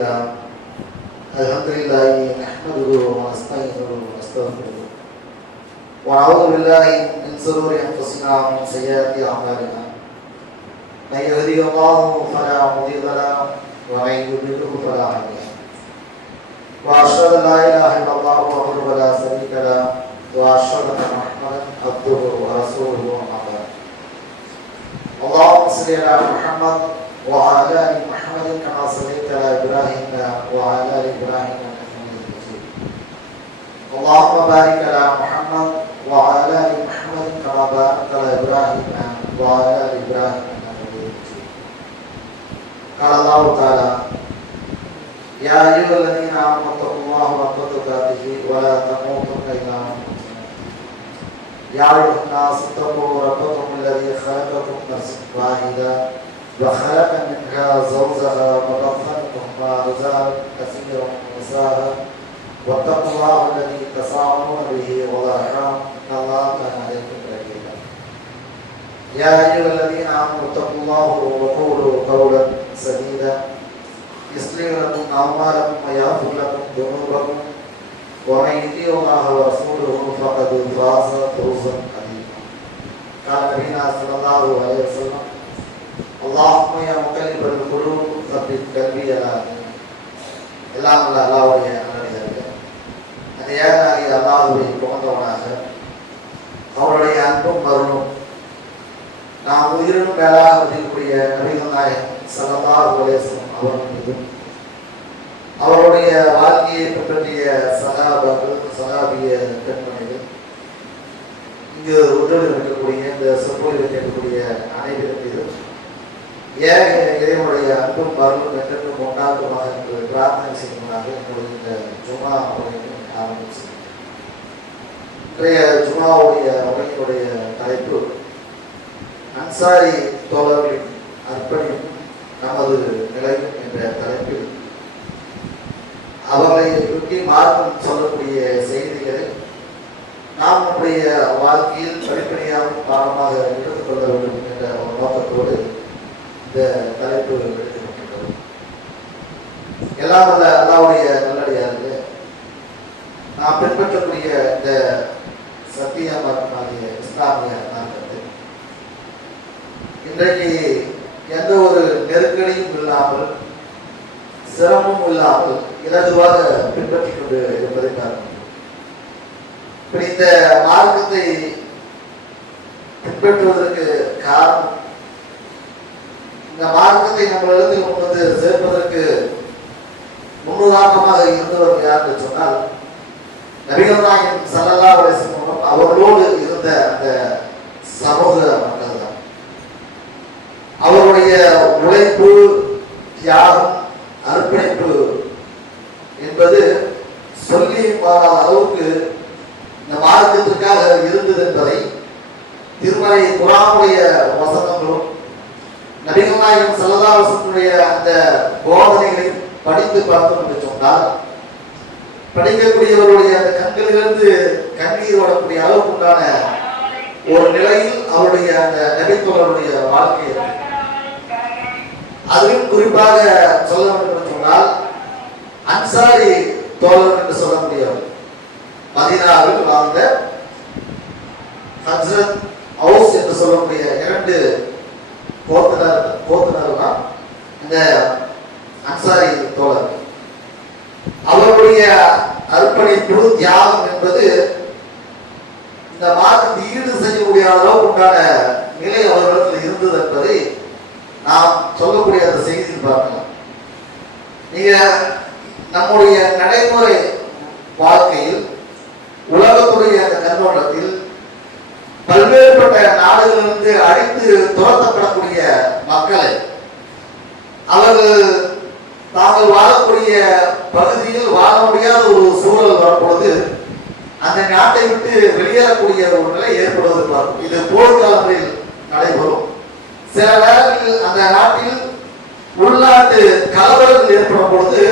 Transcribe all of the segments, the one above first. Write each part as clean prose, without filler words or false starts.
الحمد لله نحمده ونستعينه ونستغفره ونعوذ بالله من شرور انفسنا ومن سيئات اعمالنا من يهده الله فلا مضل له ومن يضلل فلا هادي له واشهد ان لا اله الا الله وحده لا شريك له واشهد ان محمدا عبده ورسوله اما بعد اللهم صل على محمد وعلى ال محمد كما صليت على ابراهيم وعلى ال ابراهيم انك حميد مجيد اللهم بارك على محمد وعلى ال محمد كما باركت على ابراهيم وعلى ال ابراهيم انك حميد مجيد قال الله تعالى يا ايها الذين امنوا اتقوا الله حق تقاته ولا تموتن الا وانتم مسلمون يا ايها الناس اتقوا ربكم الذي خلقكم من نفس واحده وخلق منها زوجها وبث منهما رجالا كثيرا ونساء واتقوا الله الذي تساءلون به والارحام ان الله كان عليكم رقيبا يا ايها الذين امنوا اتقوا الله وقولوا قولا سديدا يصلح لكم اعمالكم ويغفر لكم ذنوبكم ومن يطع الله ورسوله فقد فاز فوزا عظيما قال نبينا صلى الله عليه وسلم اللهم يا مقلب القلوب ثبت قلبي على دينك எல்லாம் அல்ல அல்லாஹ்வுடைய நல்லடியார்களே அந்த ஏகனாகிய அல்லாஹ்வை புகழ்ந்தவனாக அவருடைய அன்பும் அருளும் நாம் உயிரினும் மேலாக மதிக்கக்கூடிய நபிகள் நாயகம் ஸல்லல்லாஹு அலைஹி வஸல்லம் அவர்கள் மீதும் அவருடைய வாழ்க்கையை பின்பற்றிய சஹாபிய பெண்மணிகள் இங்கு உடல் இருக்கக்கூடிய இந்த சொற்பொழிவில் கேட்கக்கூடிய அனைவரும் மீதும் ஏக இறைவனுடைய அன்பும் அருளும் என்றென்றும் உண்டாகுமாக என்று பிரார்த்தனை செய்வதாக என்னுடைய இந்த ஜுமா உரையை ஆரம்பிச்சேன். இன்றைய ஜுமாவுடைய உரையினுடைய தலைப்பு அன்சாரி தோழர்களின் அர்ப்பணிப்பு நமது நிலையும் என்ற தலைப்பில் அவர்களை பற்றி மார்க்கம் சொல்லக்கூடிய செய்திகளை நாம் நம்முடைய வாழ்க்கையில் படிப்படியாக பாடமாக எடுத்துக்கொள்ள வேண்டும் என்ற ஒரு நோக்கத்தோடு இந்த தலைப்பு எடுத்துக்கொண்டிருக்கிறோம். எல்லாம் வல்ல அல்லாஹ்வுடைய நல்லடியார்களே, நாம் பின்பற்றக்கூடிய இந்த சத்திய மார்க்கமாகிய இஸ்லாமிய மார்க்கத்தை இன்றைக்கு எந்த ஒரு நெருக்கடியும் இல்லாமல் சிரமமும் இல்லாமல் இலகுவாக பின்பற்றிக் கொண்டு இருப்பதை பார்க்கிறோம். இப்படி இந்த மார்க்கத்தை பின்பற்றுவதற்கு காரணம், இந்த மார்க்கத்தை நம்மளிடத்தில் கொண்டு வந்து சேர்ப்பதற்கு முன்னுதாரணமாக இருந்தவர் யார் என்று சொன்னால் நபிகள் நாயகம் ஸல்லல்லாஹு அலைஹி வஸல்லம் அவர்களோடு இருந்த அந்த சமூக மக்கள் தான். அவருடைய உழைப்பு, தியாகம், அர்ப்பணிப்பு என்பது சொல்லி மாறாத அளவுக்கு இந்த மார்க்கத்திற்காக இருந்தது என்பதை திருமறை குர்ஆனுடைய வசனங்களும் நபிகள் நாயகம் ஸல்லல்லாஹு அலைஹி வஸல்லம் அந்த போதனைகளை படித்து பார்த்தோம் என்று சொன்னால் படிக்கக்கூடியவருடைய அந்த கண்களிலிருந்து கண்ணீர் வரக்கூடிய அளவுக்கு உண்டான ஒரு நிலையில் அவருடைய அந்த நபித்தோழருடைய வாழ்க்கை. அதிலும் குறிப்பாக சொல்ல வேண்டும் என்று சொன்னால் அன்சாரி தோழர் என்று சொல்லக்கூடியவர் மதீனாவில் வாழ்ந்த ஹஜ்ரத் அவுஸ் என்று சொல்லக்கூடிய இரண்டு கோத்தினர் தான் இந்த அன்சாரி தோழர். அவருடைய அர்ப்பணிப்பு, தியாகம் என்பது இந்த மார்க்கத்தை ஈடு செய்யக்கூடிய அளவுக்கு உண்டான நிலை அவர்களிடத்தில் இருந்தது என்பதை நாம் சொல்லக்கூடிய அந்த செய்தியில் பார்க்கலாம். நீங்க நம்முடைய நடைமுறை வாழ்க்கையில் உலகத்துடைய அந்த கண்ணோட்டத்தில் பல்வேறுபட்ட நாடுகளிலிருந்து அழித்து துரத்தப்படக்கூடிய மக்களை அவர்கள் தாங்கள் வாழக்கூடிய பகுதியில் வாழ முடியாத ஒரு சூழல் வரப்பொழுது அந்த நாட்டை விட்டு வெளியேறக்கூடிய ஒரு நிலை ஏற்படுவது பார்க்கும். இது போர்க்காலங்களில் நடைபெறும். சில நேரங்களில் அந்த நாட்டில் உள்நாட்டு கலவரங்கள் ஏற்படும் பொழுது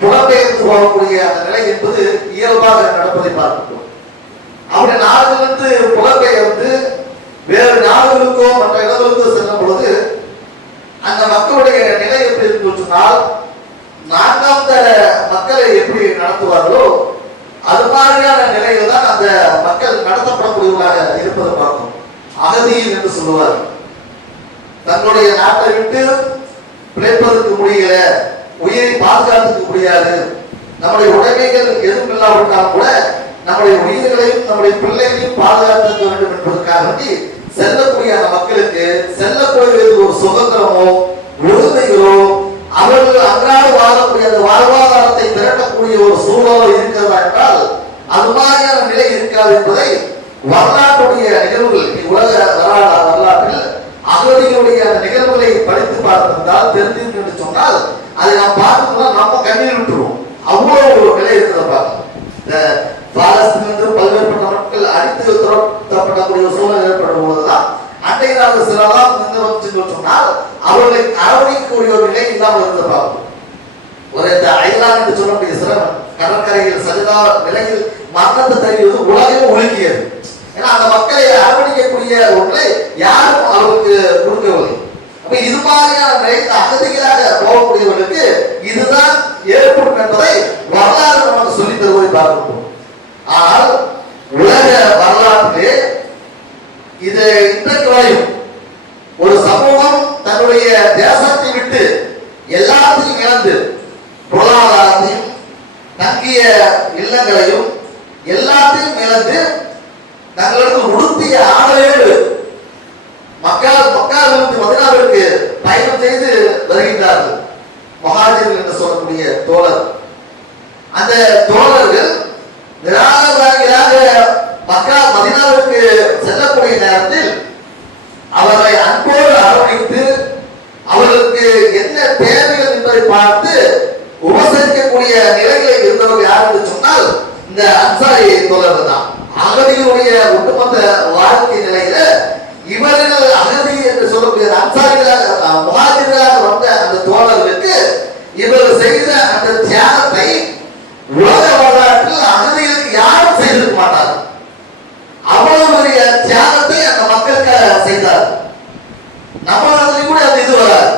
புலம்பெயர்ந்து போகக்கூடிய அந்த நிலை என்பது இயல்பாக நடப்பதை பார்க்கிறோம். அவருடைய நாடுகளிலிருந்து புலம்பெயர்ந்து வேறு நாடுகளுக்கோ மற்ற இடங்களுக்கோ செல்லும் பொழுது அந்த மக்களுடைய நிலை எப்படி இருக்கு சொன்னால், மக்களை எப்படி நடத்துவார்களோ அது மாதிரியான நிலையில் தான் அந்த மக்கள் நடத்தப்படக்கூடியவர்களாக இருப்பதை பார்க்கும். அகதியில் என்று சொல்லுவார். தங்களுடைய நாட்டை விட்டு பிழைப்பதற்கு முடியல, உயிரை பாதுகாத்துக்க முடியாது, நம்முடைய உடைமைகள் எதுவும் இல்லாவிட்டாலும் கூட நம்முடைய உயிர்களையும் நம்முடைய பிள்ளைகளையும் பாதுகாத்துக்க வேண்டும் என்பதற்காக வேண்டி செல்லக்கூடிய அந்த மக்களுக்கு செல்லக்கூடிய ஒரு சுதந்திரமோ உரிமைகளோ அவர்கள் அன்றாட வாழக்கூடிய அந்த வாழ்வாதாரத்தை திரட்டக்கூடிய ஒரு சூழலோ இருக்கிறதா என்றால் அது மாதிரியான நிலை இருக்காது என்பதை வரலாற்றுடைய நிகழ்வுகள், உலக வரலாற்றில் அகதிகளுடைய அந்த நிகழ்வுகளை படித்து பார்த்திருந்தால் தெரிஞ்சிருக்கு என்று சொன்னால் அதை நாம் பார்க்கணும்னா நம்ம கண்ணீர் விட்டுருவோம். அவ்வளவு ஒரு நிலை இருக்கிறத பார்க்கணும். இந்த பாலஸ்தீனிலிருந்து பல்வேறுபட்ட மக்கள் அடித்து துரத்தப்படக்கூடிய சூழல் ஏற்படும் போதுதான் அண்டை நாடு சிலதான் நின்று சொன்னால் அவர்களை அரவணைக்கக்கூடிய ஒரு நிலை இல்லாமல் இருந்த பார்க்கணும். ஒரு இந்த ஐலாந்து என்று சொல்லக்கூடிய சிரமம் கடற்கரையில் சரிதா நிலையில் மரணத்தை தெரிவித்து உலகமே ஒழுங்கியது. ஏன்னா அந்த மக்களை அரவணைக்கக்கூடிய ஒன்றை யாரும் அவருக்கு கொடுக்கவில்லை. அப்ப இது மாதிரியான நிலையில் அகதிகளாக போகக்கூடியவர்களுக்கு இதுதான் ஏற்படும் என்பதை வரலாறு நமக்கு சொல்லி தருவதை பார்க்கிறோம். ஆனால் உலக வரலாற்றிலே இது இன்றைக்கு வரையும் ஒரு சமூகம் தன்னுடைய தேசத்தை விட்டு எல்லாத்தையும் இழந்து பொருளாதாரத்தையும் தங்கிய இல்லங்களையும் எல்லாத்தையும் இழந்து தங்களுக்கு உடுத்திய ஆடையோடு மக்காவிலிருந்து மதீனாவிற்கு பயணம் செய்து வருகின்றார்கள். மஹாஜிர்கள் என்று சொல்லக்கூடிய தோழர், அந்த தோழர்கள் நிராகரிகளாக மக்கா மதீனாவிற்கு செல்லக்கூடிய நேரத்தில் அவரை அன்போடு அரவணைத்து அவர்களுக்கு என்ன தேவைகள் என்பதை பார்த்து உபசரிக்கக்கூடிய நிலைகளில் இருந்தவர்கள் யார் என்று சொன்னால் இந்த அன்சாரி தோழர்கள் தான். அகதிகளுடைய ஒட்டுமொத்த வாழ்க்கை நிலையில இவர்கள் அகதி என்று சொல்லக்கூடிய அன்சாரிகளாக முஹாஜிர்களாக வந்த அந்த தோழர்களுக்கு இவர்கள் செய்த அந்த தியாகத்தை உலக வரலாற்றில் அகதிகளுக்கு யாரும் செய்திருக்க மாட்டார்கள். அவ்வளவு பெரிய தியாகத்தை அந்த மக்களுக்கு செய்தார். நம்மளால கூட அந்த இது வராது.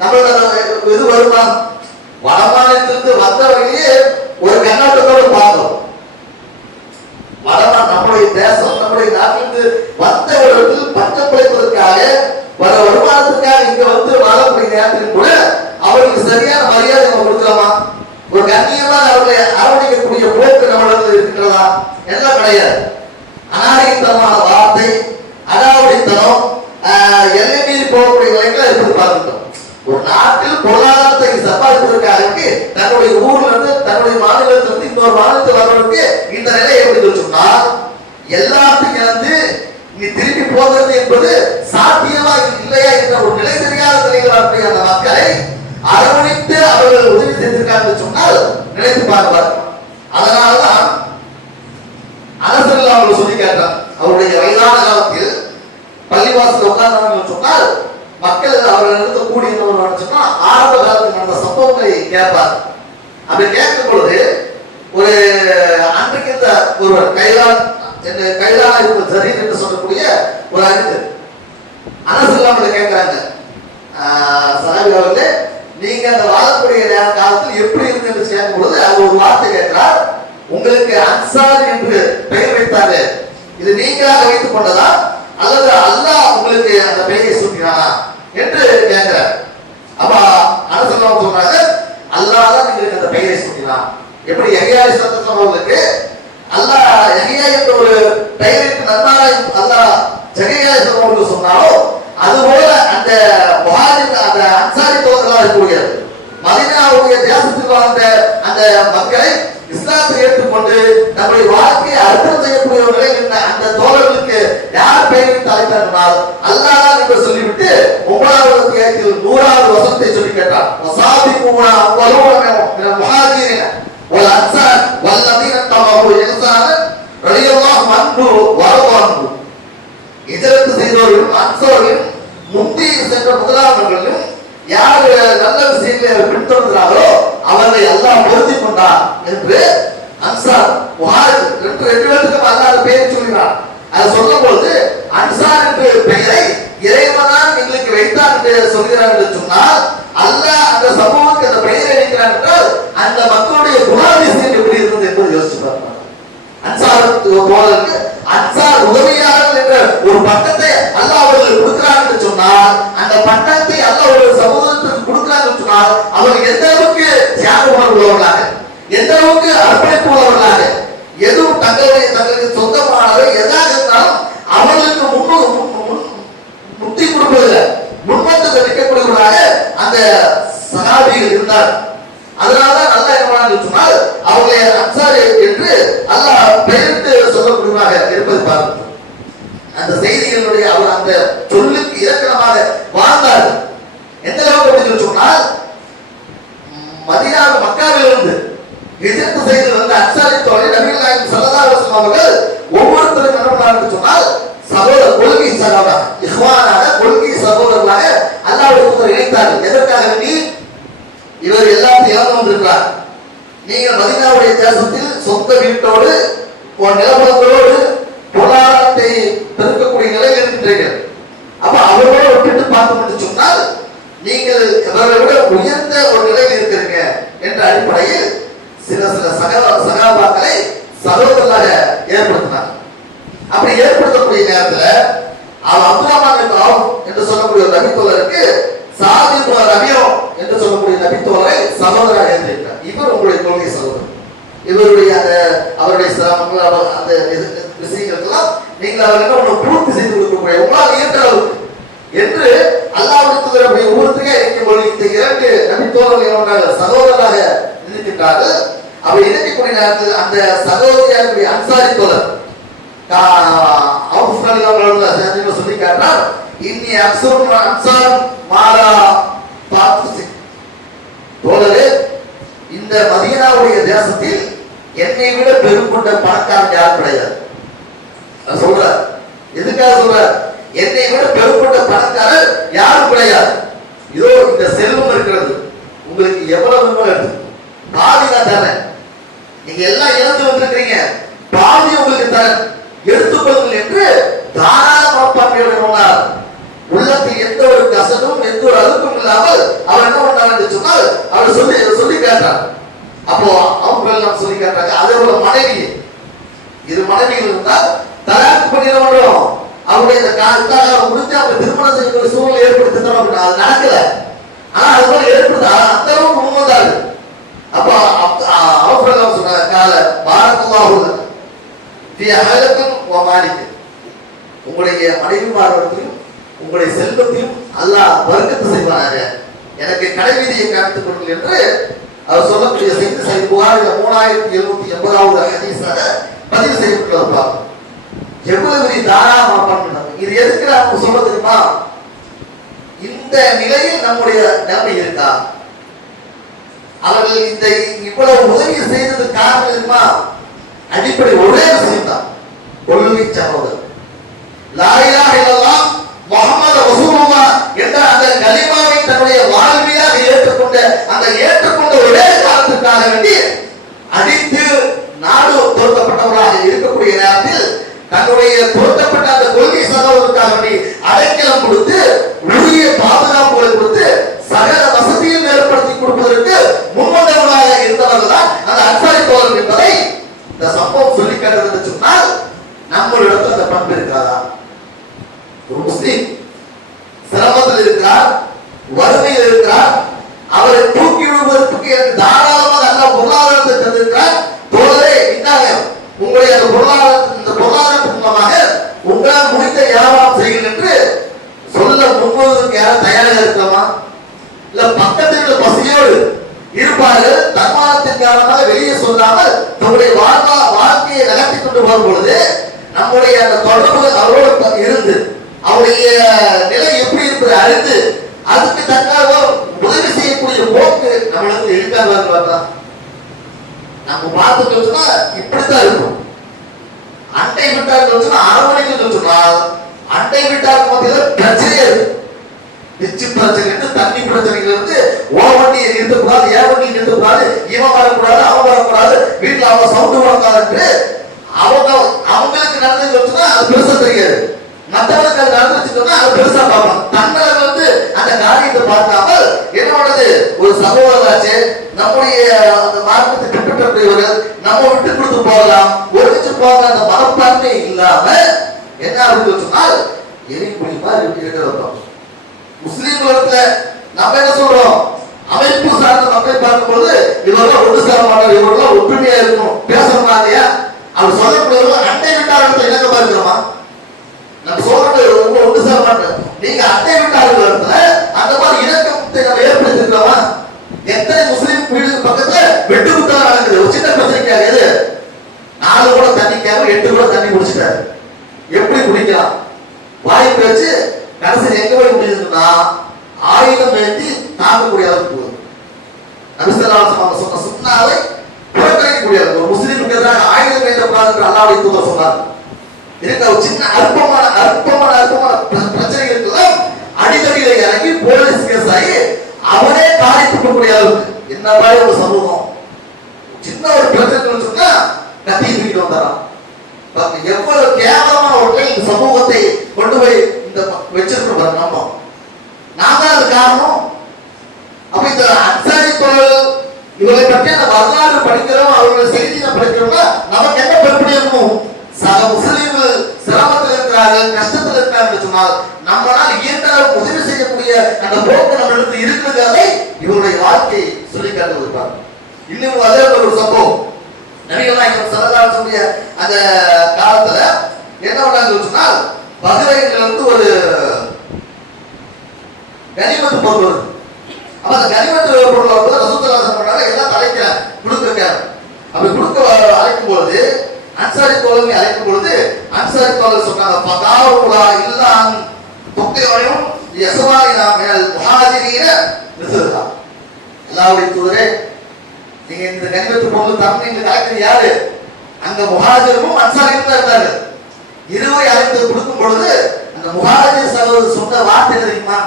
நம்ம இது வருமா? வட மாநிலத்திலிருந்து வந்தவர்களே ஒரு கண்ணோட்டத்தோடு பார்த்தோம். நம்முடைய தேசம் நம்முடைய நாட்டிலிருந்து வந்தவர்கள் பட்டம் பிழைப்பதற்காக வர வருமானத்துக்காக இங்க வந்து வாழக்கூடிய நேரத்தில் கூட அவர்களுக்கு சரியான மரியாதை நம்ம கொடுக்கலாமா? ஒரு கண்ணியமாக அவர்களை அரவணைக்கக்கூடிய போக்கு நம்மளிடத்தில் இருக்கிறதா? எல்லாம் கிடையாது. அநாகரிகத்தனமான வார்த்தை, அடாவடித்தனம், எல்லை மீறி போகக்கூடிய நிலைகளை இருப்பது பார்த்துட்டோம். ஒரு நாட்டில் பொருளாதாரத்தை சம்பாதிப்பதற்காக தன்னுடைய ஊர்ல இருந்து தன்னுடைய மாநிலத்திலிருந்து இன்னொரு மாநிலத்தில் வரவருக்கு இந்த நிலை எப்படி சொன்னால் எல்லாத்தையும் இழந்து நீ திருப்பி போகிறது என்பது சாத்தியமா இல்லையா என்ற ஒரு நிலை தெரியாத நிலையில் வரக்கூடிய அந்த மக்களை அரவணைத்து அவர்கள் உதவி செய்திருக்காங்க சொன்னால் நினைத்து பார்ப்பார். அதனால்தான் அரசர்கள் அவர்கள் சொல்லி கேட்டார். அவருடைய வயதான காலத்தில் பள்ளிவாசல் உட்கார்ந்தார்கள் சொன்னால் மக்கள் அவர்கள் கூடியவர் சொன்னா ஆரம்ப காலத்தில் நடந்த சம்பவங்களை கேட்பார். அப்படி கேட்கும் பொழுது ஒரு அன்றைக்கு இந்த ஒருவர் கைலான ஜரீர் என்று சொல்லக்கூடிய ஒரு அறிஞர் அரசு கேட்கிறாங்க, சனாபி அவர்களே நீங்க அந்த வாழக்கூடிய நேர காலத்தில் எப்படி இருந்து கேட்கும் பொழுது அவர் ஒரு வார்த்தை கேட்கிறார், உங்களுக்கு அன்சார் என்று பெயர் வைத்தாரு, இது நீங்களாக வைத்துக் கொண்டதா அல்லது அல்லாஹ் உங்களுக்கு அந்த பெயரை சூட்டினானா என்று கேட்கிறார். அப்ப அரசு சொல்றாங்க, அல்லாஹ் தான் உங்களுக்கு அந்த பெயரை சூட்டினான். எப்படி யஹ்யா அவர்களுக்கு அல்லாஹ் யஹ்யா என்ற ஒரு பெயரிட்டு நன்மாராயம் அல்லாஹ் ஜகரியா அவர்களுக்கு சொன்னாலோ அதுபோல அந்த முஹாஜிர் அந்த அன்சாரி தோழர்களாக இருக்கக்கூடிய மதீனாவுடைய தேசத்தில் வாழ்ந்த அந்த மக்களை இஸ்லாத்தை ஏற்றுக்கொண்டு நம்முடைய வாழ்க்கையை அர்ப்பணம் செய்யக்கூடியவர்களே அந்த தோழர்களுக்கு யார் பெயரிட்டு அழைத்தார்கள் அல்லாஹ் என்று சொல்லிவிட்டு 9வது அத்தியாயத்தில் 100வது வசனத்தை சொல்லி கேட்டார். வஸாபிகூன அவ்வலூன மினல் முஹாஜிரின வல் அன்சார் வல்லதீன தபஉ இஹ்சானன் ரலியல்லாஹு அன்ஹு வரது. ஹிஜ்ரத் செய்தவர்களும் அன்சாரியும் முந்தி சென்ற முதலாளர்களும் யார் நல்ல விஷயங்களை பின்தொடர்கிறார்களோ அவர்களை அல்லாஹ் பொருத்தி கொண்டார் என்று அன்சார் முஹாஜிர் ரெண்டு பேருக்கும் அல்லாஹ் பெயர் சொல்கிறார். அதை சொல்லும் பொழுது அன்சார் என்ற பெயரை இறைவன் எங்களுக்கு வைத்தார் என்று சொல்கிறார் என்று சொன்னால் அல்லாஹ் அந்த சமூகத்துக்கு அந்த பெயரை வைக்கிறார் என்றால் அந்த மக்களுடைய குணாதிசயம் எப்படி இருந்தது என்பதை யோசிச்சு பார்ப்பாங்க. அன்சார் தோழருக்கு அன்சார் உதவியாளர்கள் என்ற ஒரு பட்டத்தை அல்லாஹ் அவர்களுக்கு கொடுக்கிறான்னு சொன்னால், அந்த பட்டத்தை அல்லாஹ் ஒரு சமூகத்திற்கு கொடுக்கிறான்னு சொன்னால், அவர்கள் எந்த அளவுக்கு தியாக உணர்வு உள்ளவர்களாக, எந்த அளவுக்கு அர்ப்பணிப்பு உள்ளவர்களாக, எதுவும் தங்களுக்கு சொந்தமானவை எதாக இருந்தாலும் அவர்களுக்கு முத்தி கொடுப்பதில்லை, முன்வந்து நிற்கக்கூடியவர்களாக அந்த சஹாபிகள் இருந்தார். அதனாலதான் அல்லாஹ் என்ன பண்ணான்னு சொன்னால் அவர்களை அன்சார் என்று அல்லாஹ் பெயரிட்டு சொல்லக்கூடியவராக இருப்பது பார்க்கிறோம். அந்த செய்திகளுடைய அவர் அந்த சொல்லுக்கு இலக்கணமாக வாழ்ந்தார். எந்த அளவுக்கு அப்படின்னு சொன்னால், மதீனா மக்காவில் இருந்து ஹிஜ்ரத் செய்து வந்த அன்சாரி தோழர் நபிகள் நாயகம் ஸல்லல்லாஹு அலைஹி வஸல்லம் அவர்கள் ஒவ்வொருத்தரும் என்ன பண்ணான்னு சொன்னால் சகோதர கொள்கை சகோதரர் இஹ்வானாக கொள்கை சகோதரர்களாக அல்லாஹ்வுடைய தூதர் இணைத்தார்கள். எதற்காக வேண்டி? இவர் எல்லாத்தையும் இழந்து வந்திருக்கிறார். நீங்கள் மதீனாவுடைய தேசத்தில் சொந்த வீட்டோடு நிலவரங்களோடு பொருளாதாரத்தை பெருக்கக்கூடிய நிலையில் இருக்கின்றீர்கள். அப்ப அவர்களோட விட்டுட்டு பார்த்தோம்னு சொன்னால் நீங்கள் இவரை விட உயர்ந்த ஒரு நிலையில் இருக்கிறீங்க என்ற அடிப்படையில் சில சகாபாக்களை சகோதரர்களாக ஏற்படுத்தினார். அப்படி ஏற்படுத்தக்கூடிய நேரத்தில் அவர் அப்துல்லாஹ் என்று சொல்லக்கூடிய ஒரு நபித்தோழருக்கு சாதி ரபியோ என்று சொல்லக்கூடிய நபித்தோழரை சகோதரராக ஏற்றிருக்கிறார். இவர் உங்களுடைய கொள்கை சகோதரர். இவருடைய அந்த அவருடைய சிரமங்கள் அந்த விஷயங்களுக்கெல்லாம் நீங்கள் அவர் என்ன ஒன்று பூர்த்தி செய்து கொடுக்கக்கூடிய உங்களால் இயன்ற அளவுக்கு என்று அல்லாஹ்வுடைய அப்படி ஒவ்வொருத்தரையும் இணைக்கும்போது இந்த இரண்டு நபித்தோழர்கள் சகோதரராக இருக்கின்றார்கள். அவர் இணைக்கக்கூடிய நேரத்தில் அந்த சகோதரியாருடைய அன்சாரி தோழர் சொல்லி காட்டார், இன்னி அன்சார் மாலா தோழரே, இந்த மதீனாவுடைய தேசத்தில் என்னை விட பெரும் கொண்ட பணக்காரன் யாரும் கிடையாது. சொல்றார். எதுக்காக சொல்றார்? என்னை விட பெரும் கொண்ட பணக்காரர் யாரும் கிடையாது. இதோ இந்த செல்வம் இருக்கிறது, உங்களுக்கு எவ்வளவு எடுத்து பாதி தான் தரேன். நீங்க எல்லாம் இழந்து வந்திருக்கிறீங்க, பாதி உங்களுக்கு தரேன், எடுத்துக்கொள்ளுங்கள் என்று தாராள மனப்பான்மையோடு சொன்னார். உள்ளத்தில் எந்த ஒரு கசடும் எந்த ஒரு அழுப்பும் இல்லாமல் அவர் என்ன பண்ணார் சொன்னால் அவர் சொல்லி கேட்டார். அப்போ அவங்க எல்லாம் சொல்லி கேட்டாங்க. அதே போல மனைவி, இரு மனைவிகள் இருந்தால் தலாக்கு பண்ணிட மாட்டோம், அவருடைய இந்த காலத்தாக முடிஞ்சு அவங்க திருமணம் செய்யக்கூடிய சூழ்நிலை ஏற்படுத்தி தரோம் அப்படின்னா அது நடக்கல. ஆனா அது போல ஏற்படுத்த அந்த அளவுக்கு முன்வந்தாரு. அப்போ அவங்க சொன்னாங்க, கால பாரதமாகும் உங்களுடைய மனைவிமாரத்தையும் உங்களுடைய செல்வத்தையும் அல்லாஹ் வர்க்கத்து செய்வானாக, எனக்கு கடைவீதியை காத்துக் கொள்ளுங்கள் என்று அவர் சொல்லக்கூடிய செய்தி சஹீஹ் புகாரில 3780வது ஹதீஸாக பதிவு செய்யப்பட்டுள்ளது. எவ்வளவு தாராளமா பண்ணணும். இது எதுக்கு நம்ம சொல்ல தெரியுமா? இந்த நிலையில் நம்முடைய நிலைமை இருக்கா? அவர்கள் இந்த இவ்வளவு உதவி செய்தது காரணம் தெரியுமா? அடிப்படை ஒரே விஷயம் தான், கொள்கை சகோதரர். லா இலாஹ இல்லல்லாஹ் முஹம்மது ரசூலுல்லாஹ் என்ற அந்த கலிமாவை தன்னுடைய வாழ்வியாக ஏற்றுக்கொண்ட அந்த ஏற்றுக்கொண்ட ஒரே காரணத்திற்காக வேண்டி அடித்து நாடு துரத்தப்பட்டவர்களாக இருக்கக்கூடிய நேரத்தில் தன்னுடைய துரத்தப்பட்ட அந்த கொள்கை சகோதரருக்காக வேண்டி அடைக்கலம் கொடுத்து உரிய பாதுகாப்புகளை கொடுத்து சகல வசதியும் ஏற்படுத்தி கொடுப்பதற்கு முன்வந்தவர்களாக இருந்தவர்கள் தான் அந்த அன்சாரி தோழர்கள் என்பதை இந்த சம்பவம் சொல்லி காட்டுறது என்று சொன்னால் நம்மளிடத்தில் அந்த பண்பு இருக்காதா? ஒரு முஸ்லிம் சிரமத்தில் இருக்கிறார், வறுமையில் இருக்கிறார், அவரை தூக்கி விடுவதற்கு தாராளமாக நல்ல பொருளாதாரத்தை தந்திருக்கிறார். தோழரே, இன்னாங்க உங்களுடைய அந்த பொருளாதாரத்தின் மூலமாக உங்களால் முடிந்த வியாபாரம் செய்யுங்கள் என்று சொல்ல முன்வதற்கு யாரும் தயாராக இருக்கலாமா? இல்ல பக்கத்தில் பசியோடு இருப்பார்கள், தன்மானத்தின் காரணமாக வெளியே சொல்லாமல் தன்னுடைய வாழ்க்கையை நகர்த்தி கொண்டு வரும் பொழுது நம்முடைய அந்த தொடர்புகள் அவரோடு இருந்து அவருடைய நிலை எப்படி இருப்பதை அறிந்து அதுக்கு தக்காக உதவி செய்யக்கூடிய போக்கு நம்மளுக்கு இருக்காது. நம்ம பார்த்துட்டோம்னா இப்படித்தான் இருக்கும். அண்டை விட்டார்கள் சொன்னா அரவணைக்கு சொன்னால் அண்டை விட்டாருக்கு மத்தியில் பிரச்சனையே இருக்கு. நிச்சு பிரச்சனை, தண்ணி பிரச்சனைகள் இருந்து ஓ வண்டியை நிறுத்தக்கூடாது, ஏன் வண்டியை நிறுத்தக்கூடாது, இவன் வரக்கூடாது, அவன் வரக்கூடாது, வீட்டுல அவன் சவுண்டு வரக்கூடாது என்று அவங்களுக்கு நடந்து வச்சுன்னா அது பெருசா தெரியாது. மற்றவங்களுக்கு அது நடந்து வச்சுட்டோம்னா அது பெருசா பார்ப்பாங்க. தங்களுக்கு அந்த காரியத்தை பார்க்காமல் என்ன பண்ணது, ஒரு சகோதராச்சு நம்முடைய மார்க்கத்தை பின்பற்றக்கூடியவர்கள் நம்ம விட்டு கொடுத்து போகலாம், ஒழிச்சு போக அந்த மனப்பான்மை இல்லாம என்ன அப்படின்னு சொன்னால் எரிபுலி மாதிரி இருக்கிறோம். முஸ்லீம்களத்துல நம்ம என்ன சொல்றோம், அமைப்பு சார்ந்த மக்களை பார்க்கும்போது இவர்கள் ஒன்று சேர மாட்டாங்க, இவர்கள் ஒற்றுமையா இருக்கணும் பேசணுமா இல்லையா? அவர் சொல்லக்கூடியவர்கள் அண்டை விட்டார்கள் இணங்க பார்க்கிறோமா? நம்ம சொல்றது ஒன்று சேர மாட்டோம். நீங்க அண்டை விட்டார்கள் இடத்துல அந்த மாதிரி இணக்கத்தை நம்ம ஏற்படுத்திருக்கோமா? எத்தனை முஸ்லீம் வீடு பக்கத்துல வெட்டு குத்தம் நடக்குது. ஒரு சின்ன பிரச்சனைக்காக எது 4 கூட தண்ணிக்காக 8 கூட தண்ணி குடிச்சிட்டாரு. எப்படி குடிக்கலாம்? வாய்ப்பு வச்சு கடைசி எங்க போய் முடியுதுன்னா ஆயுதம் ஏந்தி தாக்கக்கூடிய அளவுக்கு போகுது. நபிசல்லாஹு சொன்ன சுன்னாவை புறக்கணிக்கக்கூடிய ஒரு முஸ்லீமுக்கு எதிராக ஆயுதம் ஏந்தக்கூடாது என்று அல்லாஹ்வுடைய தூதர் சொன்னார். இருக்க ஒரு சின்ன அற்பமான பிரச்சனைகளுக்கெல்லாம் அடிதடியில இறங்கி போலீஸ் கேஸ் ஆகி அவனே காரி துப்பக்கூடிய அளவுக்கு என்ன மாதிரி ஒரு சமூகம். சின்ன ஒரு பிரச்சனை சொன்னா கத்தி தூக்கிட்டு வந்தாராம். எவ்வளவு கேவலமான ஒரு இந்த சமூகத்தை கொண்டு போய் இந்த வச்சிருக்கோம் நம்ம. நாம அது காரணம். அப்ப இந்த அன்சாரி தொழில் இவரை பற்றி அந்த வரலாறு படிக்கிறோம், அவருடைய செய்தியை படிக்கிறோம்னா நமக்கு என்ன பெருப்படி இருக்கணும்? சக முஸ்லீம்கள் சிரமத்தில் இருக்கிறார்கள், கஷ்டத்தில் இருக்கிறார்கள் சொன்னால் நம்மளால் இயன்ற உதவி செய்யக்கூடிய அந்த போக்கு நம்மளுக்கு இருக்கிறதை இவருடைய வாழ்க்கையை சொல்லி காட்டுவதற்காக. இன்னும் அதே ஒரு சம்பவம் நபிகள் நாயகம் ஸல்லல்லாஹு அலைஹி வஸல்லம் அந்த காலத்துல என்ன பண்ணாங்கன்னு சொன்னால் பஹ்ரைன்ல இருந்து ஒரு கனிமத்து பொருள் வருது. அப்ப அந்த கனிமத்து பொருள் வந்து ரசூலுல்லாஹி ஸல்லல்லாஹு எல்லாம் அழைக்கிறாங்க, கொடுத்துருக்காங்க. அப்படி கொடுக்க அழைக்கும் பொழுது அன்சாரி தோழமை அழைக்கும் பொழுது அன்சாரி தோழர் சொன்னாங்க, ஃபதாவுலா இல்லான் துக்தியும் யஸ்வாலினா மினல் முஹாஜிரீன மிஸ்லா. அல்லாஹ்வுடைய தூதரே, நீங்க இந்த கனிமத்து பொருள் தண்ணி இந்த கலெக்டர் யாரு? அங்க முஹாஜிரும் அன்சாரியும் தான் இருந்தாங்க. இருவரை அழைத்து கொடுக்கும் பொழுது அந்த முஹாஜிர் சகோதரர் சொன்ன வார்த்தை தெரியுமா?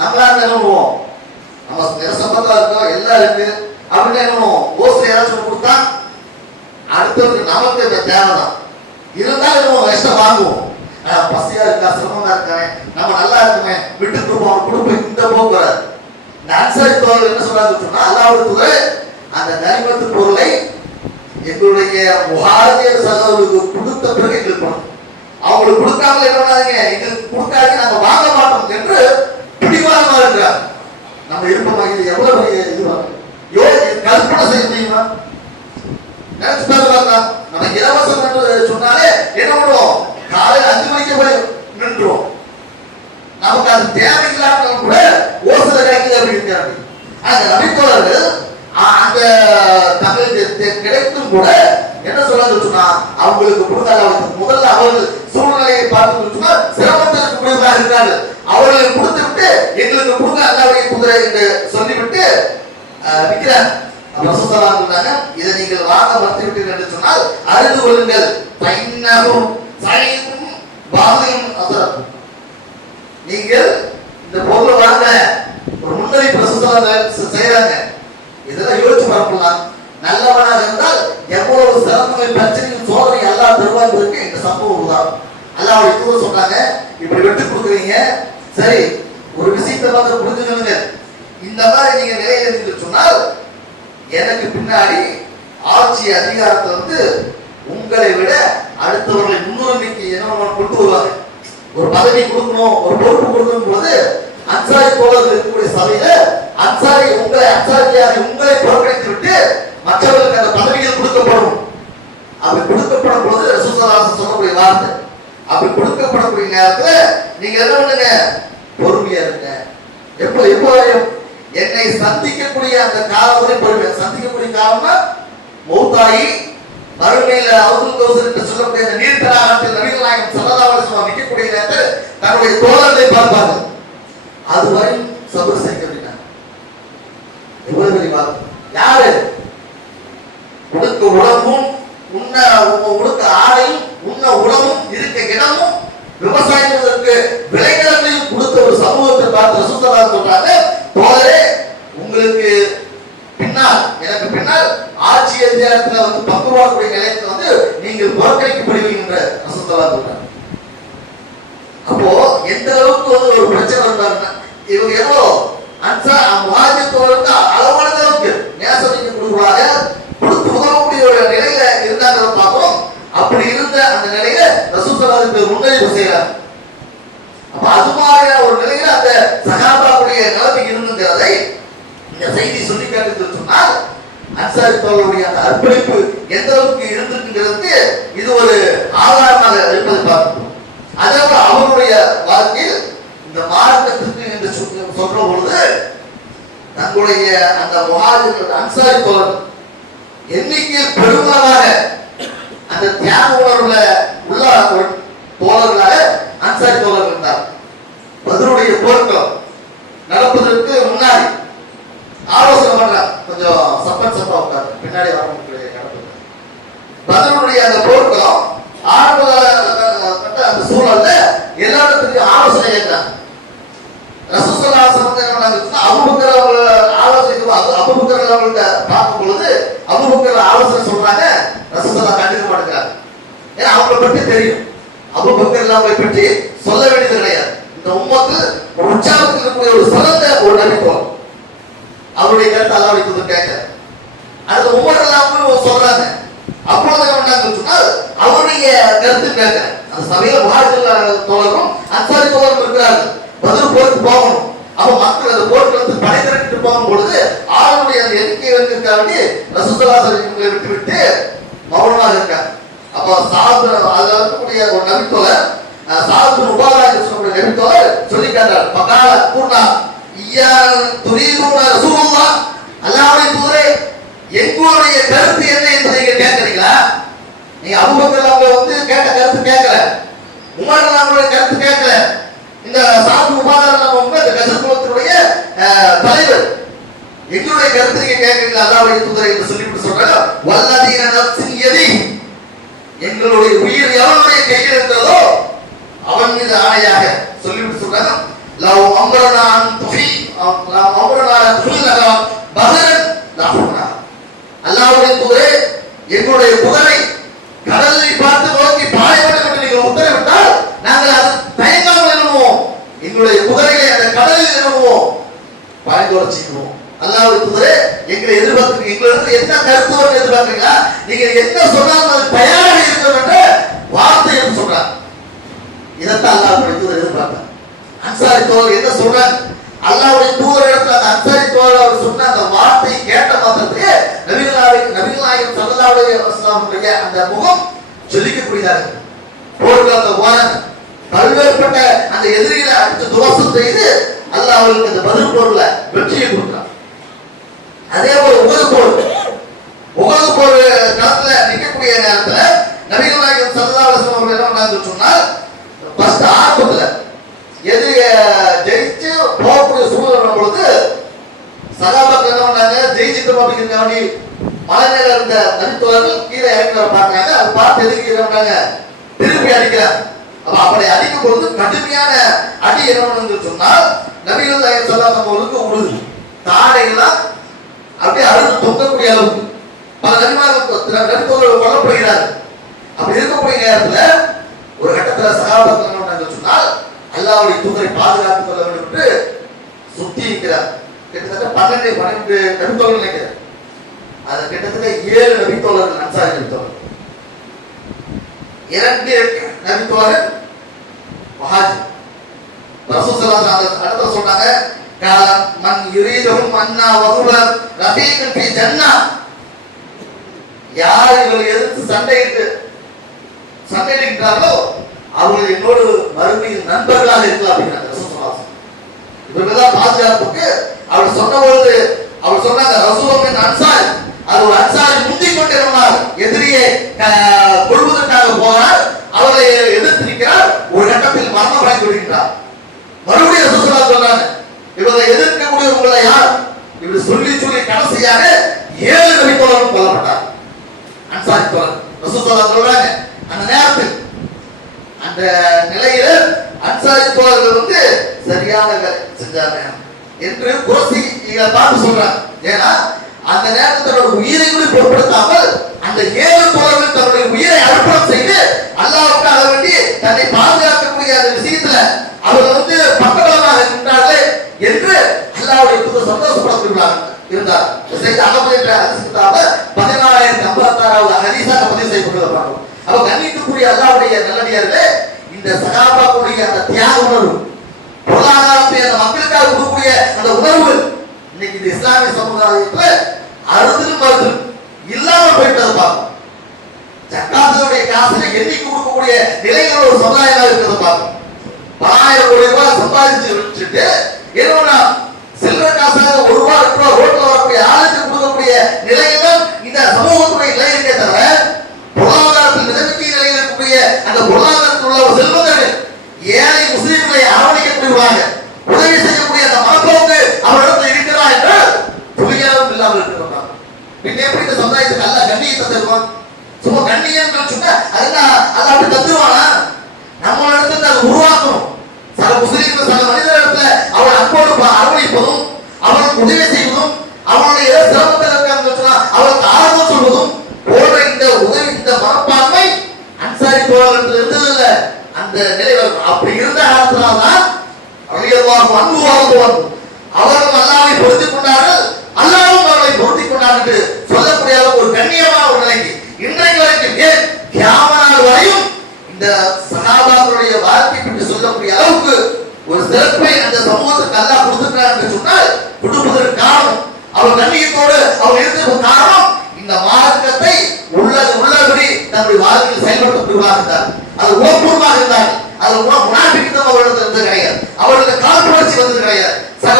நம்மளா நினைவுவோம், நம்ம சம்பந்தம் இருக்கோம் எல்லாம் இருக்கு அப்படின்னு நினைவுவோம். ஓசை ஏதாச்சும் கொடுத்தா அடுத்தவருக்கு நமக்கு தேவைதான் இருந்தாலும் கஷ்டம் வாங்குவோம். பசியா இருக்கா, சிரமமா இருக்கானே, நம்ம நல்லா இருக்குமே, விட்டு கொடுப்போம், கொடுப்போம். இந்த போக்குறாரு இந்த அன்சாரி தோழர் என்ன சொல்றாங்க சொன்னா, அல்லாஹ்வுடைய தூதர் அந்த கனிமத்து பொருளை எங்களுடைய முஹாஜிர் சகோதரருக்கு கொடுத்த பிறகு எங்களுக்கு பண்ணணும், அவங்களுக்கு கொடுக்காமல என்ன பண்ணாதீங்க, எங்களுக்கு கொடுக்காதீங்க, நாங்க வாங்க மாட்டோம் என்று பிடிவாதமா இருக்கிறார். நம்ம இருப்போமா? இது எவ்வளவு பெரிய இது கற்பனை செய்ய முடியுமா? நினைச்சு பாருங்க. நம்ம இலவசம் என்று சொன்னாலே என்ன பண்ணுவோம்? காலையில் 5 மணிக்கு போய் நின்றுவோம். நமக்கு அது தேவையில்லாமல் கூட ஓசல கிடைக்குது அப்படின்னு அந்த நபித்தோழர்கள் அந்த தங்களுக்கு கிடைத்தும் கூட என்ன சொல்றது சொன்னா, அவங்களுக்கு முதல்ல அவர்கள் சூழ்நிலையை பார்த்து சொன்னா சிரமத்திற்கு முடிவாக இருக்கிறார்கள். அவர்களுக்கு கொடுத்து விட்டு எங்களுக்கு கொடுங்க அல்லாஹ்வுடைய குதிரை என்று சொல்லிவிட்டு நிற்கிறார். ரசூலுல்லாஹி சொன்னாங்க, இதை நீங்கள் வாங்க மறுத்து விட்டீர்கள் என்று சொன்னால் அறிந்து கொள்ளுங்கள், பைன்னஹும் சைதும் பாதியும் அஸரப். நீங்கள் இந்த பொருள் வாங்க ஒரு முன்னறிவிப்பு ரசூலுல்லாஹி செய்யறாங்க. இதெல்லாம் யோசிச்சு பார்க்கலாம். நல்லவனாக இருந்தால் எவ்வளவு சிரமங்கள் பிரச்சனையும் சோதனை எல்லாம் தருவாங்க. இந்த சம்பவம் தான் அல்லாஹ்வுடைய தூதர் சொன்னாங்க, இப்படி விட்டு கொடுக்குறீங்க, சரி ஒரு விஷயத்தை பார்த்து புரிஞ்சுக்கணுங்க. இந்த மாதிரி நீங்க நிலையில இருந்து சொன்னால் எனக்கு பின்னாடி ஆட்சி அதிகாரத்தை வந்து உங்களை விட அடுத்தவர்களை முன்னுரிமைக்கு என்ன கொண்டு வருவாங்க. ஒரு பதவி கொடுக்கணும், ஒரு பொறுப்பு கொடுக்கும் போது அன்சாரி தோழர்கள் இருக்கக்கூடிய சபையில அன்சாரியாக உங்களை புறக்கணித்து விட்டு மற்றவர்களுக்கு அந்த பதவிகள் கொடுக்கப்படும். அப்படி கொடுக்கப்படும் போது ரசூலுல்லாஹி சொல்லக்கூடிய வார்த்தை, அப்படி கொடுக்கப்படக்கூடிய நேரத்துல நீங்க என்ன பண்ணுங்க? பொறுமையா இருங்க. எப்போ என்னை சந்திக்கக்கூடிய அந்த காலம் வரை பொறுமையா. சந்திக்கக்கூடிய காலம்னா மௌத்தாயி மறுமையில அவுதுல் கௌசர் என்று சொல்லக்கூடிய அந்த நீர்த்தடாகத்தில் நபிகள் நாயகம் ஸல்லல்லாஹு அலைஹி வஸல்லம் நிற்கக்கூடிய நேரத்தில் தன்னுடைய தோழர்களை பார்ப்பார்கள். அதுவரை சபர் செய்ய அப்படின்னா எவ்வளவு பெரிய வார்த்தை. யாரு? உனக்கு உணவும் உனக்கு ஆடையும் உண்ண உணவும் இருக்க இடமும் விவசாயத்திற்கு விளைநிலங்களையும் கொடுத்த ஒரு சமூகத்தை பார்த்து ரசூலுல்லாஹி சொல்றாங்க, தோழரே உங்களுக்கு பின்னால் எனக்கு பின்னால் ஆட்சி அதிகாரத்தில் வந்து பங்கு போடக்கூடிய நிலையத்தில் வந்து நீங்கள் புறக்கணிக்கப்படுவீங்க ரசூலுல்லாஹி சொல்றாங்க. அப்போ எந்த அளவுக்கு வந்து ஒரு பிரச்சனை இருந்தாருன்னா இவங்க எவ்வளோ முஹாஜிர் தோழருக்கு அளவான அளவுக்கு நேசத்துக்கு கொடுக்குறாங்க. சகாபாவுடைய நிலைமை இருந்துங்கிறதை இந்த செய்தி சொல்லி காட்டுகிறது சொன்னால் அன்சாரி தோழருடைய அந்த அர்ப்பணிப்பு எந்த அளவுக்கு இருந்திருக்குங்கிறதுக்கு இது ஒரு ஆதாரமாக இருப்பதை பார்க்கிறோம். அதே போல அவருடைய வாழ்க்கையில் இந்த மார்க்கத்திற்கு என்று சொல்ற பொழுது தங்களுடைய அந்த முஹாஜிர்கள் அன்சாரி தோழர் எண்ணிக்கையில் பெருமளவாக அந்த தியாக உணர்வுல உள்ள தோழர்களாக அன்சாரி தோழர்கள் இருந்தார். பத்ருடைய போர்க்களம் நடப்பதற்கு முன்னாடி ஆலோசனை பண்றாங்க. கொஞ்சம் சப்பா உட்காரு, பின்னாடி வரக்கூடிய நடப்பு. பத்ருடைய அந்த போர்க்களம் ஆரம்ப அந்த சூழல்ல எல்லா இடத்துக்கும் ஆலோசனை கேட்கிறாங்க. ரசூல் ஸல்லல்லாஹு அலைஹி வஸல்லம் அபூபக்கர் ஆலோசனை அபூபக்கர் அவங்கள்ட்ட பார்க்கும் பொழுது அபூபக்கர் ஆலோசனை சொல்றாங்க. ரசூல் ஸல்லல்லாஹு கண்டுக்க மாட்டேங்கிறாங்க. ஏன்னா அவங்களை பற்றி தெரியும். அபூபக்கர் அவங்களை பற்றி சொல்ல வேண்டியது கிடையாது. இந்த உம்மத்து ஒரு உற்சாகத்தில் இருக்கக்கூடிய ஒரு சிறந்த ஒரு நபித்துவம். அவருடைய கருத்து அல்லாஹ்வுடைய தூதர் கேட்க அடுத்த உமர் எல்லாம் சொல்றாங்க. அப்பொழுது என்ன சொன்னால் அவருடைய கருத்து கேட்க அந்த சபையில முஹாஜிர் தோழரும் அன்சாரி தோழரும் இருக்கிறார்கள். பதில் போருக்கு போகணும். அப்ப மக்கள் அந்த போர்க்களத்துக்கு படை திரட்டிட்டு போகும் பொழுது ஆளுடைய அந்த எண்ணிக்கை வந்து ரசூல் ஸல்லல்லாஹு அலைஹி வஸல்லம் விட்டு விட்டு மௌனமாக இருக்காங்க. அப்போ சாத் அதுல இருக்கக்கூடிய ஒரு நபித்தோழர் சாத் உபாதா சொல்லக்கூடிய நபித்தோழர் சொல்லி கேட்டார். பகால கூர்னா ஐயா துரீதுன ரசூலுல்லாஹ் அல்லாஹ்வுடைய தூதரே எங்களுடைய கருத்து என்ன என்று நீங்க கேட்கறீங்களா? நீங்க அபூபக்கர் அவங்க வந்து கேட்ட கருத்து கேட்கல, உமர் அவங்களுடைய கருத்து கேட்கல. இந்த சாத் உபாதா வந்து அந்த கசத்துவத்தினுடைய தலைவர் எங்களுடைய கருத்து நீங்க கேட்கறீங்களா அல்லாஹ்வுடைய தூதரே என்று சொல்லிவிட்டு சொல்றாங்க. வல்லதீன நஃப்ஸி யதி எங்களுடைய உயிர் எவனுடைய கையில் இருக்கிறதோ அவன் மீது ஆணையாக சொல்லிவிட்டு சொல்றாங்க. லவ் அம்ரனா துஃபி லவ் அம்ரனா துஃபிலக பஹரன் லஃபனா அல்லாஹ்வுடைய தூதரே எங்களுடைய குதிரை கடலை பார்த்து நோக்கி பாயப்பட்டு விட்டு நீங்கள் உத்தரவிட்டால் நாங்கள் அது தயங்காமல் என்னவோம் எங்களுடைய குதிரையை அந்த கடலில் என்னவோம் பாய்ந்தோட செய்வோம். அல்லாஹ்வுடைய தூதரே எங்களை எதிர்பார்க்கிறீங்க, எங்களிடத்தில் என்ன கருத்து எதிர்பார்க்கிறீங்களா? நீங்க என்ன சொன்னாலும் அது தயாராக இருக்கும் என்ற வார்த்தை என்று சொல்றாங்க. இதைத்தான் அல்லாஹ்வுடைய தூதர் எதிர்பார்த்தார். அன்சாரி தோழர் என்ன சொல்றாங்க? அல்லாஹ்வுடைய தூதர் இடத்துல அந்த அன்சாரி தோழர் அவர் சொன்ன அந்த வார்த்தை கேட்ட மாத்திரத்திலே நபிகள் நாயகம் ஸல்லல்லாஹு அலைஹி வஸல்லம் அந்த முகம் ஜொலிக்கக்கூடியதாக இருக்கு. போர்க்களத்தை போறாங்க. பல்வேறுபட்ட அந்த எதிரிகளை அடித்து துவசம் செய்து அல்லாஹ் அவர்களுக்கு அந்த பதில் போர்ல வெற்றியை கொடுக்கிறார். அதே போல உகது போர் களத்துல நிற்கக்கூடிய நேரத்துல நபிகள் நாயகம் ஸல்லல்லாஹு அலைஹி வஸல்லம் என்ன பண்ணாங்க சொன்னால் ஃபர்ஸ்ட் ஆரம்பத்துல எது ஜெயிச்சு போகக்கூடிய சூழ்நிலை பொழுது சகாபாக்கள் என்ன பண்ணாங்க, ஜெயிச்சுட்டோம் அப்படிங்கிறவங்க மலை மேல இருந்த நபித்தோழர்கள் கீழே இறங்கி வர பார்த்தாங்க. அதை பார்த்து எதுக்கு என்ன பண்ணாங்க, திருப்பி அடிக்கிறாங்க. அப்ப அப்படி அடிக்கும் பொழுது கடுமையான அடி என்ன சொன்னால் நபிகள் நாயகம் ஸல்லல்லாஹு அலைஹி வஸல்லம் உழுது தாடைகள்லாம் அப்படியே அழுது தொங்கக்கூடிய அளவுக்கு பல நபித்தோழர்கள் கொல்லப்படுகிறார்கள். அப்படி இருக்கக்கூடிய நேரத்துல ஒரு கட்டத்துல சகாபாக்கள் என்ன சொன்னால் அல்லாஹ்வுடைய தூதரை பாதுகாத்துக் கொள்ள வேண்டும் என்று சுத்தி இருக்கிறார். கிட்டத்தட்ட 12 நபித்தோழர்கள் நினைக்கிறார். அது கிட்டத்தட்ட 7 நபித்தோழர்கள் அன்சாரி நபித்தோழர்கள், 2 நபித்தோழர்கள் முஹாஜிர். ரசூல் ஸல்லல்லாஹு அலைஹி வஸல்லம் அடுத்து சொன்னாங்க கால மன் யுரீதுஹும் அன்னா வஹுவ ரஃபீகுன் ஃபீ ஜன்னah யார் இவர்களை எதிர்த்து சண்டையிடுகிறார்களோ அவர்கள் என்னோடு மறுமையில் நண்பர்களாக இருக்கலாம் அப்படிங்கிறாங்க ரசூல் ஸல்லல்லாஹு அலைஹி வஸல்லம். இவர்கள்தான் பாதுகாப்புக்கு அவர் சொன்னபொழுது அவர் சொன்னாங்க ரசூலுல்லாஹின் அன்சாரி அது ஒரு அன்சாரி முந்திக் கொண்டிருந்தார், எதிரியை கொள்வதற்காக போகிறார், அவரை எதிர்த்து நிற்கிறார், ஒரு கட்டத்தில் மரணம் அடைந்து விடுகின்றார். மறுபடியும் ரசூல் ஸல்லல்லாஹு அலைஹி வஸல்லம் சொல்றாங்க இவரை எதிர்க்கக்கூடிய உங்களை யார் இப்படி சொல்லி கடைசியாக 7 நபித்தோழர்கள் கொல்லப்பட்டார். அன்சாரி தோழர் ரசூல் ஸல்லல்லாஹு அலைஹி வஸல்லம் சொல்றாங்க அந்த நேரத்தில் அந்த நிலையில அன்சாரி தோழர்கள் வந்து சரியான வேலை செஞ்சாங்க என்று குறைசி பார்த்து சொல்றாங்க. ஏன்னா அந்த நேரத்தோட உயிரை கூட பொருட்படுத்தாமல் அந்த 7 தோழர்கள் தன்னுடைய உயிரை அர்ப்பணம் செய்து அல்லாஹ்வுக்காக வேண்டி தன்னை பாதுகாக்கக்கூடிய அந்த விஷயத்துல அவர்கள் வந்து பக்கபலமாக இருந்தார்கள் என்று அல்லாஹ்வுடைய தூதர் சந்தோஷப்படக்கூடியவராக இருந்தார். செய்தி அகமது என்ற ஹதீஸ்ல 14056வது ஹதீஸாக பதிவு செய்யப்பட்டுள்ளது. அப்ப கண்ணியத்துக்குரிய அல்லாஹ்வுடைய நல்லடியார்களே இந்த சகாபாக்களுடைய அந்த தியாக உணர்வு பொருளாதாரத்தை அந்த மக்களுக்காக அந்த உணர்வு இன்னைக்கு இந்த இஸ்லாமிய சமுதாயத்துல அறுதிலும் மறுதிலும் இல்லாம போயிட்டதை பார்க்கும். ஜக்காத்துடைய காசுல எண்ணி கொடுக்கக்கூடிய நிலைகள் ஒரு சமுதாயமாக இருக்கிறத பார்க்கும். 1000 கோடி ரூபாய் சம்பாதிச்சு வச்சுட்டு என்னன்னா சில்லற காசாக 1 ரூபாய் 2 ரூபாய் ரோட்ல வரக்கூடிய ஆளுக்கு கொடுக்கக்கூடிய நிலையில இந்த சமூகத்துடைய நிலை இருக்கே தவிர பொருளாதாரத்தில் மிதமிக்க நிலையில் இருக்கக்கூடிய அந்த பொருளாதாரத்தில் உள்ள ஒரு செல்வந்தர்கள் ஏழை முஸ்லிம்களை அரவணைக்கக்கூடியவாங்க உதவி செய்யக்கூடிய அந்த மனப்போக்கு அவரிடத்தில் இருக்கிறதா என்று துளியாலும் இல்லாமல் இருக்கிறாங்க. பின் எப்படி இந்த சமுதாயத்துக்கு அல்ல கண்ணியத்தை தருவான்? சும்மா கண்ணியம் சொன்னா அதுதான் அதை அப்படி தந்துருவானா? நம்ம இடத்துல அதை உருவாக்கணும். சில முஸ்லிம்கள் சில மனிதர்களிடத்துல அவள் அன்போடு அரவணைப்பதும் அவர்களுக்கு உதவி செய்வதும் அவனுடைய சிரமத்தில் இருக்காங்க சொன்னா அவளுக்கு ஆறுதல் சொல்வதும் போன்ற இந்த உதவி இந்த மனப்பான்மை அன்சாரி தோழர்கள் இருந்ததில்ல. அந்த நிலை அப்படி இருந்த காலத்தினால்தான் அன்பு வாழ்ந்துவான் அவர்கள் அல்லாவை பொருத்திக் கொண்டார்கள், அல்லாவும் அவர்களை பொருத்திக் கொண்டார்கள் என்று சொல்லக்கூடிய ஒரு கண்ணியமான ஒரு நிலைக்கு இன்றைக்கு வரைக்கும் ஏன் கியாம நாள் வரையும் இந்த சஹாபாக்களுடைய வாழ்க்கை பற்றி சொல்லக்கூடிய அளவுக்கு ஒரு சிறப்பை அந்த சமூகத்துக்கு அல்லாஹ் கொடுத்திருக்கிறார் என்று சொன்னால் கொடுப்பதற்கு காரணம் அவர் கண்ணியத்தோடு அவர் இருந்தது காரணம் இந்த மார்க்கத்தை உள்ளபடி தன்னுடைய வாழ்க்கையில் செயல்படுத்தக்கூடியவராக இருந்தார். அது உணர்வுபூர்வமாக இருந்தார். அது முனாஃபிக்கித்தம் அவர்களுக்கு இருந்தது கிடையாது. அவர்களுக்கு காழ்ப்புணர்ச்சி வந்தது கிடையாது. சக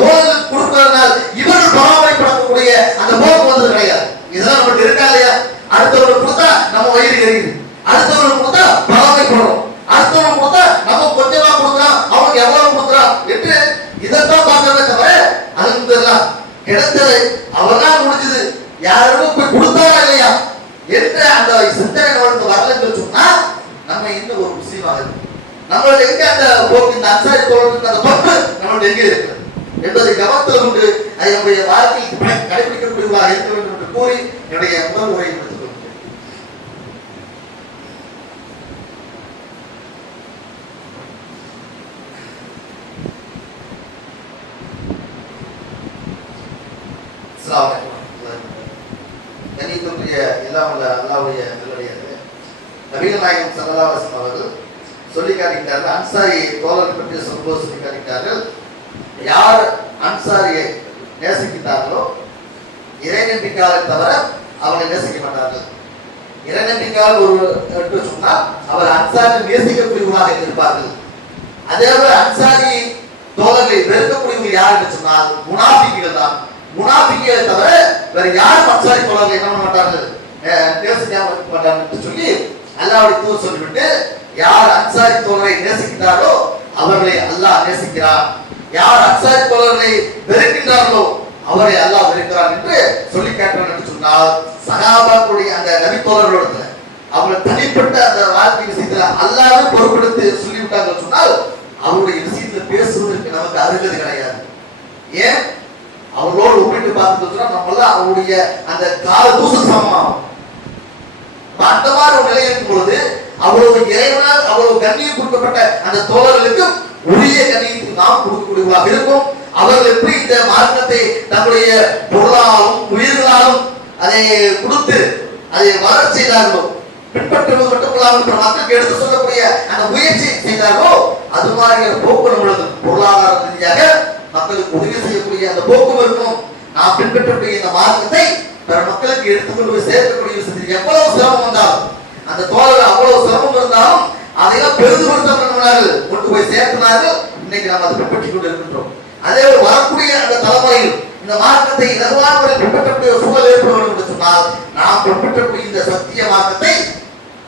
தோழர்களுக்கு கொடுப்பதனால் இவர்கள் பராமரிப்படக்கூடிய அந்த போக்கு வந்தது கிடையாது. இதெல்லாம் நம்மளுக்கு இருக்கா இல்லையா? அடுத்தவர்களுக்கு கொடுத்தா நம்ம வயிறு எரியுது, அடுத்தவர்களுக்கு கொடுத்தா பராமரிப்படுறோம், அடுத்தவர்களுக்கு கொடுத்தா நம்ம கொஞ்சமா கொடுக்குறோம், அவனுக்கு எவ்வளவு கொடுக்குறோம் என்று இதைத்தான் பார்க்கறதே தவிர அதுக்கு தெரியலாம் கிடைத்தது அவர்தான் முடிஞ்சது யாரும் போய் கொடுத்தாரா இல்லையா என்ற அந்த சிந்தனை நம்மளுக்கு வரலன்னு சொன்னா நம்ம இன்னும் ஒரு முஸ்லீமாக இருக்கும். நம்மளோட எங்க அந்த போக்கு இந்த அன்சாரி தோழர்களுக்கு அந்த பண்பு நம்மளோட எங்க இருக்கு என்பதை கவனத்தில் கொண்டு அதை நம்முடைய வாழ்க்கையில் கடைபிடிக்கக்கூடியவர்களாக இருக்க வேண்டும் என்று கூறி என்னுடைய முதல் உரையை முடித்துக் கொள்கிறேன். கண்ணியத்துக்குரிய எல்லாம் உள்ள அல்லாஹ்வுடைய நல்லடியார்களே, நபிகள் நாயகம் ஸல்லல்லாஹு அலைஹி வஸல்லம் அவர்கள் சொல்லி காட்டுகிறார்கள். அன்சாரி தோழர்கள் பற்றி சொல்லும்போது சொல்லி காட்டுகிறார்கள், யார் அன்சாரியை நேசிக்கிறார்களோ இறைநம்பிக்கையாளரை தவிர அவனை நேசிக்க மாட்டார்கள். இறைநம்பிக்கையாளர் ஒரு என்று சொன்னால் அவர் அன்சாரி நேசிக்கக்கூடியவராக இருப்பார்கள். அதே போல அன்சாரி தோழர்களை வெறுக்கக்கூடியவர்கள் யார் என்று சொன்னால் முனாஃபிக்குகள் தான். முனாஃபிக்குகளை தவிர வேற யாரும் அன்சாரி தோழர்களை என்ன பண்ண மாட்டார்கள், நேசிக்க மாட்டார்கள் என்று சொல்லி அல்லாஹ்வுடைய தூதர் சொல்லிவிட்டு, யார் அன்சாரி தோழரை நேசிக்கிறார்களோ அவர்களை அல்லாஹ் நேசிக்கிறார், யார் அன்சாரி தோழர்களை வெறுக்கின்றார்களோ அவரை அல்லாஹ் வெறுக்கிறார் என்று சொல்லி காட்டுறார் என்று சொன்னால் சஹாபாக்களுடைய அந்த நபி தோழர்களோட அவர்கள் தனிப்பட்ட அந்த வாழ்க்கை விஷயத்துல அல்லாஹ்வே பொறுப்பெடுத்து சொல்லிவிட்டாங்க சொன்னால் அவருடைய விஷயத்துல பேசுவதற்கு நமக்கு அருகதை கிடையாது. ஏன் அவர்களோடு ஒப்பிட்டு பார்த்துட்டு நம்மள அவருடைய அந்த கால தூச சமமாகும். அந்த மாதிரி ஒரு நிலை இருக்கும் பொழுது அவ்வளவு இறைவனால் அவ்வளவு கண்ணியம் கொடுக்கப்பட்ட அந்த தோழர்களுக்கு உரிய கண்ணியத்துக்கு நாம் கொடுக்கக்கூடியவர்களாக இருக்கும். அவர்கள் எப்படி இந்த மார்க்கத்தை தங்களுடைய பொருளாலும் உயிர்களாலும் அதை கொடுத்து அதை வளர்ச்சி செய்தார்களோ, பின்பற்றுவது மட்டுமல்லாமல் மக்களுக்கு எடுத்து சொல்லக்கூடிய அந்த முயற்சி செய்தார்களோ அது மாதிரியான போக்கு நம்மளது பொருளாதார ரீதியாக மக்களுக்கு உதவி செய்யக்கூடிய அந்த போக்கும் இருக்கும். நாம் பின்பற்றக்கூடிய இந்த மார்க்கத்தை பிற மக்களுக்கு எடுத்துக்கொண்டு போய் சேர்க்கக்கூடிய விஷயத்தில் எவ்வளவு சிரமம் வந்தாலும் அந்த தோழர்கள் அவ்வளவு சிரமம் இருந்தாலும் அதையெல்லாம் பெரிதுபடுத்தார்கள் கொண்டு போய் சேர்க்கிறார்கள். இன்னைக்கு நாம் அதை பின்பற்றிக் கொண்டு இருக்கின்றோம். அதே போல வரக்கூடிய அந்த தலைமுறையில் இந்த மார்க்கத்தை இலகுவான முறையில் பின்பற்றக்கூடிய சூழல் ஏற்பட வேண்டும் என்று சொன்னால் நாம் பின்பற்றக்கூடிய இந்த சத்திய மார்க்கத்தை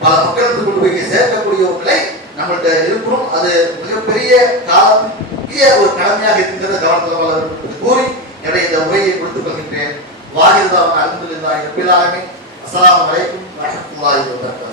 பல மக்களுக்கு கொண்டு போய் சேர்க்கக்கூடியவர்களை நம்மள்கிட்ட இருக்கிறோம். அது மிகப்பெரிய காலத்திய ஒரு கடமையாக இருக்கின்றத கவனத்தில் கூறி என்னுடைய இந்த உரையை கொடுத்துக் கொள்கின்றேன். வாஹிதான அல்ஹம்துலில்லாஹி ரப்பில் ஆலமீன். அஸ்ஸலாமு அலைக்கும் வரஹ்மத்துல்லாஹி வபரகாத்துஹு.